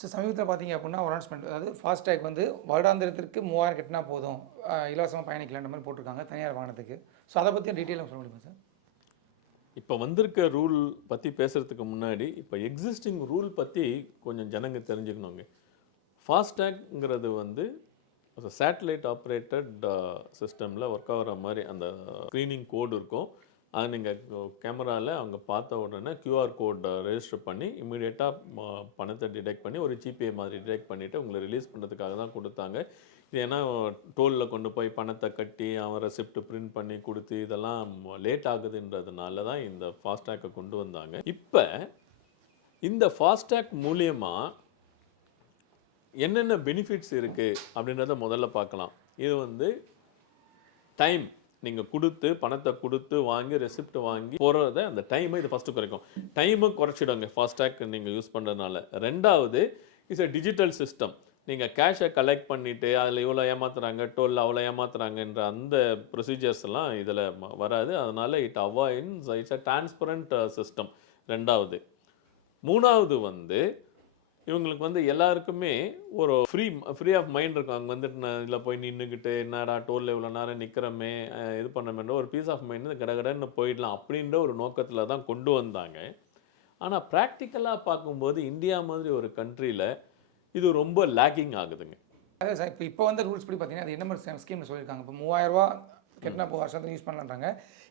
So சமீபத்தில் பார்த்தீங்க அப்படின்னா ஒரு அனௌன்ஸ்மெண்ட் அதாவது ஃபாஸ்டேக் வந்து வருடாந்திரத்திற்கு மூவாயிரம் கட்டினா போதும். இலவசமாக பயணிக்கலான்ற மாதிரி போட்டிருக்காங்க தனியார் வாகனத்துக்கு. ஸோ அதை பற்றி டீட்டெயிலாக சொல்ல முடியுமா சார் இப்போ வந்திருக்க ரூல் பற்றி பேசுகிறதுக்கு முன்னாடி இப்போ எக்ஸிஸ்டிங் ரூல் பற்றி கொஞ்சம் ஜனங்க தெரிஞ்சுக்கணுங்க. ஃபாஸ்டேக்ங்கிறது வந்து சேட்டலைட் ஆப்ரேட்டட் சிஸ்டமில் ஒர்க் ஆகிற மாதிரி அந்த ஸ்க்ரீனிங் கோடு இருக்கும். அது நீங்கள் கேமராவில் அவங்க பார்த்த உடனே க்யூஆர் கோட் ரெஜிஸ்டர் பண்ணி இமீடியட்டாக பணத்தை டிடெக்ட் பண்ணி ஒரு ஜிபே மாதிரி டிடெக்ட் பண்ணிவிட்டு உங்களை ரிலீஸ் பண்ணுறதுக்காக தான் கொடுத்தாங்க. இது ஏன்னா டோலில் கொண்டு போய் பணத்தை கட்டி அவன் ரெசிப்ட் பிரிண்ட் பண்ணி கொடுத்து இதெல்லாம் லேட் ஆகுதுன்றதுனால தான் இந்த ஃபாஸ்டேக்கை கொண்டு வந்தாங்க. இப்போ இந்த ஃபாஸ்டேக் மூலியமாக என்னென்ன பெனிஃபிட்ஸ் இருக்குது அப்படின்றத முதல்ல பார்க்கலாம். இது வந்து டைம் நீங்கள் கொடுத்து பணத்தை கொடுத்து வாங்கி ரெசிப்ட் வாங்கி போகிறத அந்த டைமை இது ஃபஸ்ட்டு குறைக்கும். டைமை குறைச்சிடுங்க ஃபாஸ்டாக் நீங்கள் யூஸ் பண்ணுறதுனால ரெண்டாவது இஸ் எ டிஜிட்டல் சிஸ்டம் நீங்கள் கேஷை கலெக்ட் பண்ணிவிட்டு அதில் இவ்வளோ ஏமாத்துறாங்க டோல் அவ்வளோ ஏமாத்துறாங்கன்ற அந்த ப்ரொசீஜர்ஸ் எல்லாம் இதில் வராது. அதனால் it avoids it's uh transparent system ரெண்டாவது. மூணாவது வந்து இவங்களுக்கு வந்து எல்லாருக்குமே ஒரு ஃப்ரீ ஃப்ரீ ஆஃப் மைண்ட் இருக்கும். அங்கே வந்து இதில் போய் நின்றுக்கிட்டு என்னடா டோலில் இவ்வளோ நேரம் நிற்கிறமே இது பண்ணமேன்ற ஒரு பீஸ் ஆஃப் மைண்ட் கடகடன்னு போயிடலாம் அப்படின்ற ஒரு நோக்கத்தில் தான் கொண்டு வந்தாங்க. ஆனால் ப்ராக்டிக்கலாக பார்க்கும்போது இந்தியா மாதிரி ஒரு கண்ட்ரியில் இது ரொம்ப லேக்கிங் ஆகுதுங்க. அதே சார் இப்போ இப்போ வந்து ரூல்ஸ் படி பார்த்தீங்கன்னா அது என்ன மாதிரி ஸ்கீம்னு சொல்லியிருக்காங்க. இப்போ மூவாயிரரூவா கட்டினா இப்போ வருஷத்துக்கு யூஸ் பண்ணலான்றாங்க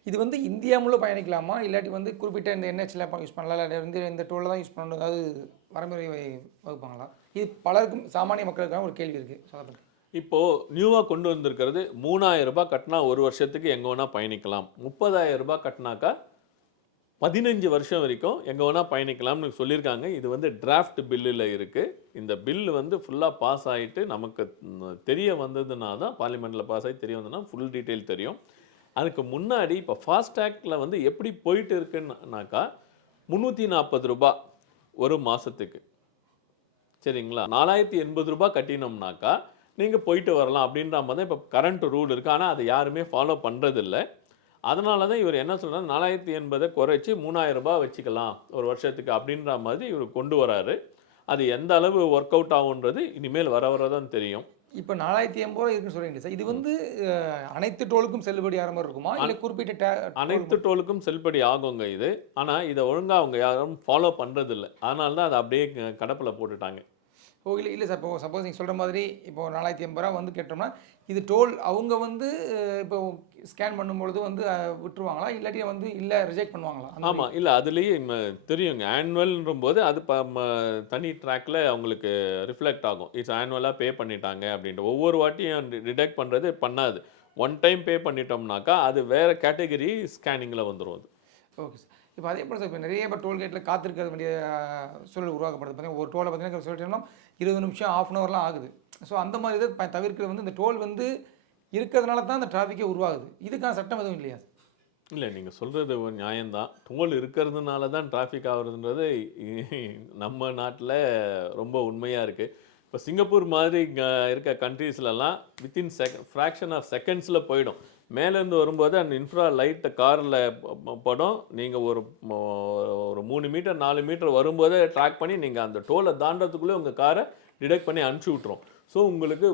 இது வந்து இந்தியா முழு பயணிக்கலாமா? இல்லாட்டி வந்து குறிப்பிட்ட இந்த என்ஹெச்சில் யூஸ் பண்ணலாம் இல்லை வந்து இந்த டோலில் தான் யூஸ் பண்ணணும்? அதாவது வரைமுறை வகுப்பாங்களா? இது பலருக்கும் சாமானிய மக்களுக்கான ஒரு கேள்வி இருக்குது சொல்லப்பட்டு இப்போது நியூவாக கொண்டு வந்திருக்கிறது மூணாயிரம் ரூபாய் கட்டினா ஒரு வருஷத்துக்கு எங்கே வேணால் பயணிக்கலாம். முப்பதாயிரம் ரூபாய் கட்டினாக்கா பதினஞ்சு வருஷம் வரைக்கும் எங்கே வேணால் பயணிக்கலாம்னு சொல்லியிருக்காங்க. இது வந்து டிராஃப்ட் பில்லில் இருக்குது இந்த பில் வந்து ஃபுல்லாக பாஸ் ஆகிட்டு நமக்கு தெரிய வந்ததுன்னா தான் பார்லிமெண்ட்டில் பாஸ் ஆகி தெரிய வந்ததுன்னா ஃபுல் டீட்டெயில் தெரியும். அதுக்கு முன்னாடி இப்போ ஃபாஸ்டேக்கில் வந்து எப்படி போயிட்டு இருக்குன்னாக்கா முந்நூற்றி நாற்பது ரூபாய் ஒரு மாதத்துக்கு சரிங்களா? நாலாயிரத்தி எண்பது ரூபாய் கட்டினோம்னாக்கா நீங்கள் போயிட்டு வரலாம் அப்படின்ற மாதிரி தான் இப்போ கரண்ட் ரூல் இருக்குது ஆனால் அதை யாருமே ஃபாலோ பண்ணுறதில்ல அதனால தான் இவர் என்ன சொல்றாரு? நாலாயிரத்தி எண்பதை குறைச்சி மூணாயிரம் ரூபாய் வச்சுக்கலாம் ஒரு வருஷத்துக்கு அப்படின்ற மாதிரி இவர் கொண்டு வராரு. அது எந்த அளவு ஒர்க் அவுட் ஆகுன்றது இனிமேல் வர வர தான் தெரியும். இப்போ நாலாயிரத்தி எண்பது ரூபா இருக்குன்னு சொல்கிறீங்க சார். இது வந்து அனைத்து டோலுக்கும் செல்லுபடி ஆகிற மாதிரி இருக்குமா? இல்லை குறிப்பிட்ட அனைத்து டோலுக்கும் செல்படி ஆகுங்க இது. ஆனால் இதை ஒழுங்கா அவங்க யாரும் ஃபாலோ பண்ணுறதில்ல அதனால தான் அதை அப்படியே கடப்பில் போட்டுட்டாங்க. ஓ இல்லை இல்லை சார். இப்போ சப்போஸ் நீங்கள் சொல்கிற மாதிரி இப்போ நாலாயிரத்தி எண்பது ரூபா வந்து கேட்டோம்னா இது டோல் அவங்க வந்து இப்போ ஸ்கேன் பண்ணும்பொழுது வந்து விட்டுருவாங்களா? இல்லாட்டி வந்து இல்லை ரிஜெக்ட் பண்ணுவாங்களா? ஆமாம் இல்லை அதுலேயே தெரியுங்க. ஆனுவல்ன்ற போது அது தனி ட்ராக்ல அவங்களுக்கு ரிஃப்ளெக்ட் ஆகும். இட்ஸ் ஆனுவலாக பே பண்ணிட்டாங்க அப்படின்ட்டு. ஒவ்வொரு வாட்டியும் டிடெக்ட் பண்ணுறது பண்ணாது. ஒன் டைம் பே பண்ணிட்டோம்னாக்கா அது வேற கேட்டகரி ஸ்கேனிங்கில் வந்துடும் அது. ஓகே சார் இப்போ அதே போல் சார் இப்போ நிறைய இப்போ டோல்கேட்டில் காத்திருக்க வேண்டிய சூழல் உருவாக்கப்படுது. பார்த்தீங்கன்னா ஒரு டோலை பார்த்தீங்கன்னா சொல்லிட்டோம்னா இருபது நிமிஷம் ஆஃப் அன் ஹவர்லாம் ஆகுது. ஸோ அந்த மாதிரி இதை தவிர்க்கிறது வந்து இந்த டோல் வந்து இருக்கிறதுனால தான் அந்த டிராஃபிக்கே உருவாகுது. இதுக்கான சட்டம் எதுவும் இல்லையா இல்லை நீங்கள் சொல்கிறது ஒரு நியாயம்தான். டோல் இருக்கிறதுனால தான் டிராஃபிக் ஆகுறதுன்றது நம்ம நாட்டில் ரொம்ப உண்மையாக இருக்குது இப்போ சிங்கப்பூர் மாதிரி இங்கே இருக்க கண்ட்ரீஸ்லலாம் வித்தின் செகண்ட் ஃப்ராக்ஷன் ஆஃப் செகண்ட்ஸில் போயிடும். மேலேருந்து வரும்போது அந்த இன்ஃப்ரா லைட்டை காரில் படம். நீங்கள் ஒரு ஒரு மூணு மீட்டர் நாலு மீட்டர் வரும்போதே ட்ராக் பண்ணி நீங்கள் அந்த டோலை தாண்டறதுக்குள்ளே உங்கள் காரை டிடெக்ட் பண்ணி அனுப்பிச்சி விட்ரும் ஸோ உங்களுக்கு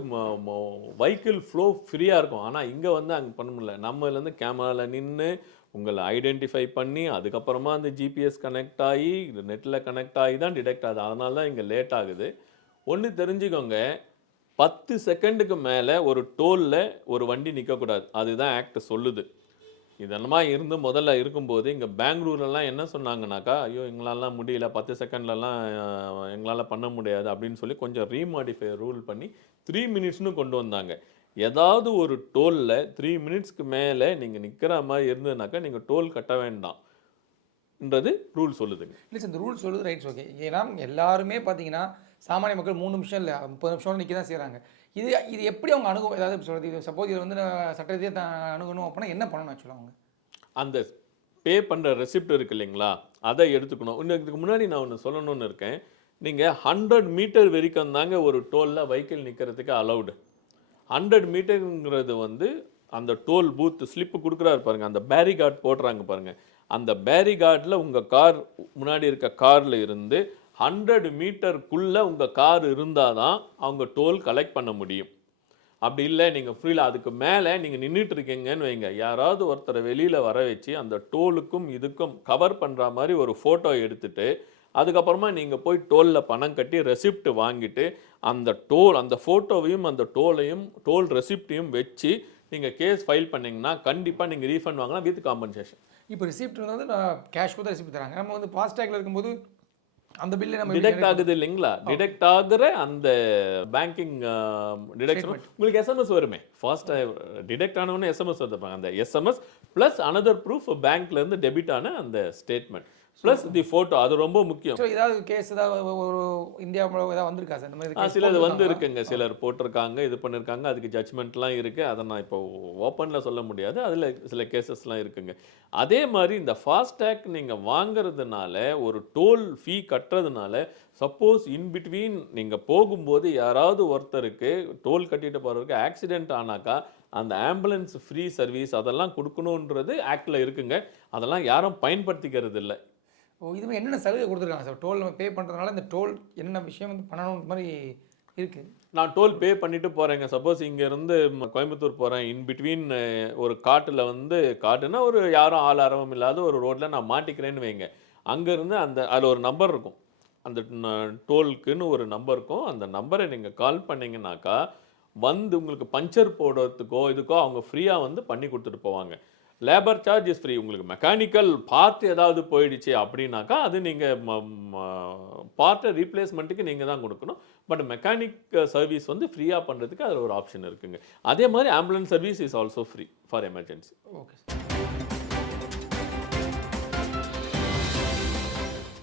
வெஹிக்கிள் ஃப்ளோ ஃப்ரீயாக இருக்கும். ஆனால் இங்கே வந்து அங்கே பண்ண முடியல. நம்மலேருந்து கேமராவில் நின்று உங்களை ஐடென்டிஃபை பண்ணி அதுக்கப்புறமா அந்த ஜிபிஎஸ் கனெக்ட் ஆகி நெட்டில் கனெக்ட் ஆகி தான் டிடெக்ட் ஆகுது. அதனால தான் இங்கே லேட் ஆகுது. ஒன்று தெரிஞ்சுக்கோங்க. பத்து செகண்டுக்கு மேலே ஒரு டோலில் ஒரு வண்டி நிற்கக்கூடாது அதுதான் ஆக்ட் சொல்லுது. இதெல்லாம் இருந்து முதல்ல இருக்கும்போது இங்கே பெங்களூர்லலாம் என்ன சொன்னாங்கனாக்கா ஐயோ எங்களாலாம் முடியல. பத்து செகண்ட்லலாம் எங்களால் பண்ண முடியாது. அப்படின்னு சொல்லி கொஞ்சம் ரீமாடிஃபை ரூல் பண்ணி த்ரீ மினிட்ஸ்னு கொண்டு வந்தாங்க. ஏதாவது ஒரு டோலில் த்ரீ மினிட்ஸ்க்கு மேலே நீங்கள் நிற்கிற மாதிரி இருந்ததுனாக்கா நீங்கள் டோல் கட்ட வேண்டாம்ன்றது ரூல் சொல்லுதுங்க. இல்லை சார் இந்த ரூல் சொல்லுது ரைட்ஸ் ஓகே ஏன்னா எல்லாருமே பார்த்தீங்கன்னா சாமானிய மக்கள் மூணு நிமிஷம் இல்லை முப்பது நிமிஷம் நிற்க தான் செய்கிறாங்க இது இது எப்படி அவங்க அணுகும்? ஏதாவது சொல்கிறது இது சப்போஸ் இது வந்து நான் தான் அணுகணும் அப்படின்னா என்ன பண்ணணும் ஆக்சுவலாக அவங்க? அந்த பே பண்ணுற ரெசிப்ட் இருக்கு இல்லைங்களா? அதை எடுத்துக்கணும். இன்னும் இதுக்கு முன்னாடி நான் ஒன்று சொல்லணும்னு இருக்கேன். நீங்கள் ஹண்ட்ரட் மீட்டர் வரைக்கும் தாங்க ஒரு டோலில் வைக்கிள் நிற்கிறதுக்கு அலௌடு ஹண்ட்ரட் மீட்டருங்கிறது வந்து அந்த டோல் பூத்து ஸ்லிப்பு கொடுக்குறாரு பாருங்கள் அந்த பேரிகார்ட் போடுறாங்க பாருங்கள் அந்த பேரிகார்டில் உங்கள் கார் முன்னாடி இருக்க காரில் இருந்து ஹண்ட்ரட் மீட்டருக்குள்ளே உங்கள் கார் இருந்தால் தான் அவங்க டோல் கலெக்ட் பண்ண முடியும். அப்படி இல்லை நீங்கள் ஃப்ரீல அதுக்கு மேலே நீங்கள் நின்றுட்டு இருக்கீங்கன்னு வைங்க. யாராவது ஒருத்தரை வெளியில் வர வச்சு அந்த டோலுக்கும் இதுக்கும் கவர் பண்ணுற மாதிரி ஒரு ஃபோட்டோ எடுத்துட்டு அதுக்கப்புறமா நீங்கள் போய் டோலில் பணம் கட்டி ரெசிப்ட் வாங்கிட்டு அந்த டோல் அந்த ஃபோட்டோவையும் அந்த டோலையும் டோல் ரெசிப்டையும் வச்சு நீங்கள் கேஸ் ஃபைல் பண்ணிங்கன்னா கண்டிப்பாக நீங்கள் ரீஃபண்ட் வாங்கினா வித் காம்பன்சேஷன் இப்போ ரிசிப்ட் வந்து நான் கேஷ் கூட ரிசிப்ட் தராங்க. நம்ம வந்து ஃபாஸ்டேக்கில் இருக்கும்போது அந்த பில்லை நம்ம டிடெக்ட் ஆகுது இல்லைங்களா? டிடெக்ட் ஆகுற அந்த பேங்கிங் டிடெக்ஷன் உங்களுக்கு எஸ்எம்எஸ் வருமே? ஃபாஸ்ட் டிடெக்ட் ஆனவொடனே எஸ்எம்எஸ் வந்துருப்பாங்க. அந்த எஸ்எம்எஸ் ப்ளஸ் அனதர் ப்ரூஃப் பேங்க்ல இருந்து டெபிட் ஆன அந்த ஸ்டேட்மெண்ட் ப்ளஸ் தி ஃபோட்டோ அது ரொம்ப முக்கியம். ஸோ ஏதாவது கேஸ் ஏதாவது ஒரு இந்தியாவில் ஏதாவது வந்திருக்கா சார்? இந்த மாதிரி சிலது வந்து? இருக்குங்க சிலர் போட்டிருக்காங்க இது பண்ணியிருக்காங்க அதுக்கு ஜட்ஜ்மெண்ட்லாம் இருக்குது அதை நான் இப்போ ஓப்பனில் சொல்ல முடியாது. அதில் சில கேசஸ்லாம் இருக்குங்க. அதே மாதிரி இந்த ஃபாஸ்டேக் நீங்கள் வாங்குறதுனால ஒரு டோல் ஃபீ கட்டுறதுனால சப்போஸ் இன் பிட்வீன் நீங்கள் போகும்போது யாராவது ஒருத்தருக்கு டோல் கட்டிட்டு போகிறதுக்கு ஆக்சிடென்ட் ஆனாக்கா அந்த ஆம்புலன்ஸ் ஃப்ரீ சர்வீஸ் அதெல்லாம் கொடுக்கணுன்றது ஆக்டில் இருக்குங்க. அதெல்லாம் யாரும் பயன்படுத்திக்கிறது இல்லை ஓ இதுவே என்னென்ன சலுகை கொடுத்துருக்காங்க சார்? டோல் நம்ம பே பண்ணுறதுனால இந்த டோல் என்ன விஷயம் வந்து பண்ணணும் மாதிரி இருக்குது நான் டோல் பே பண்ணிட்டு போகிறேங்க சப்போஸ் இங்கேருந்து கோயம்புத்தூர் போகிறேன் இன் பிட்வீன் ஒரு காட்டில் வந்து காட்டுனா ஒரு யாரும் ஆள் ஆரம்பம் இல்லாத ஒரு ரோட்டில் நான் மாட்டிக்கிறேன்னு வைங்க. அங்கேருந்து அந்த அதில் ஒரு நம்பர் இருக்கும். அந்த டோலுக்குன்னு ஒரு நம்பர் இருக்கும். அந்த நம்பரை நீங்கள் கால் பண்ணீங்கன்னாக்கா வந்து உங்களுக்கு பஞ்சர் போடுறதுக்கோ இதுக்கோ அவங்க ஃப்ரீயாக வந்து பண்ணி கொடுத்துட்டு போவாங்க. லேபர் சார்ஜ் இஸ் ஃப்ரீ உங்களுக்கு மெக்கானிக்கல் பார்ட் ஏதாவது போயிடுச்சு அப்படின்னாக்கா அது நீங்கள் பார்ட்டை ரீப்ளேஸ்மெண்ட்டுக்கு நீங்கள் தான் கொடுக்கணும். பட் மெக்கானிக் சர்வீஸ் வந்து ஃப்ரீயாக பண்ணுறதுக்கு அதில் ஒரு ஆப்ஷன் இருக்குங்க. அதே மாதிரி ambulance service is also free for emergency okay sir